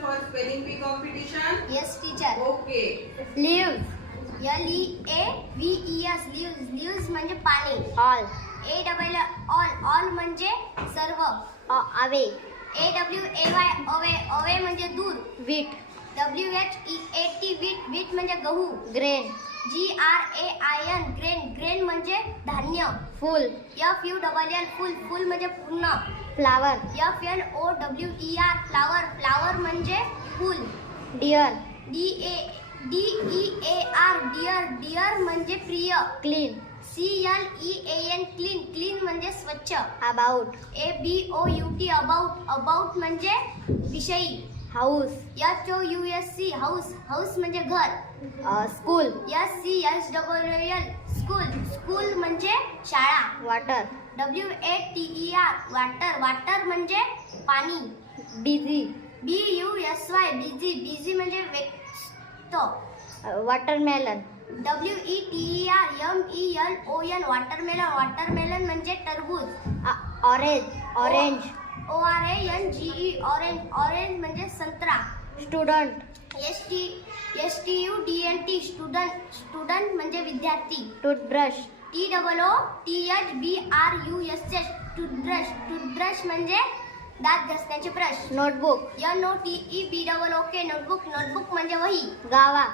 for spelling bee competition? Yes, teacher. Okay. Leaves. Leaves. Leaves म्हणजे पाणी. All. all म्हणजे सर्व. Away. away म्हणजे दूर. Wheat. wheat म्हणजे गहू. Grain. grain म्हणजे धान्य. Full. full म्हणजे पूर्ण. Flower. flower म्हणजे फूल. Deer. dear म्हणजे प्रिय. Clean. clean म्हणजे स्वच्छ. About. about म्हणजे विषयी. House. house म्हणजे घर. School. school म्हणजे शाळा. Water. water म्हणजे पाणी. Busy. busy म्हणजे व्यस्त. Watermelon. watermelon म्हणजे टरबूज. Orange. orange म्हणजे संत्रा. Student. student म्हणजे विद्यार्थी. Toothbrush. toothbrush म्हणजे दात घासण्याचे ब्रश. Notebook. notebook म्हणजे वही. Gava.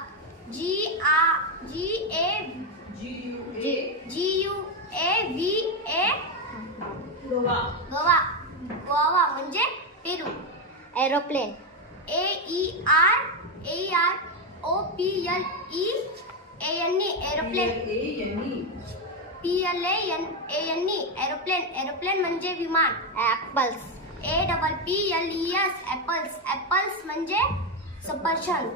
Guava. गोवा म्हणजे पेरू. Aeroplane. एरोप्लेन. एरोप्लेन म्हणजे विमान. Apples. apples म्हणजे सफरचंद.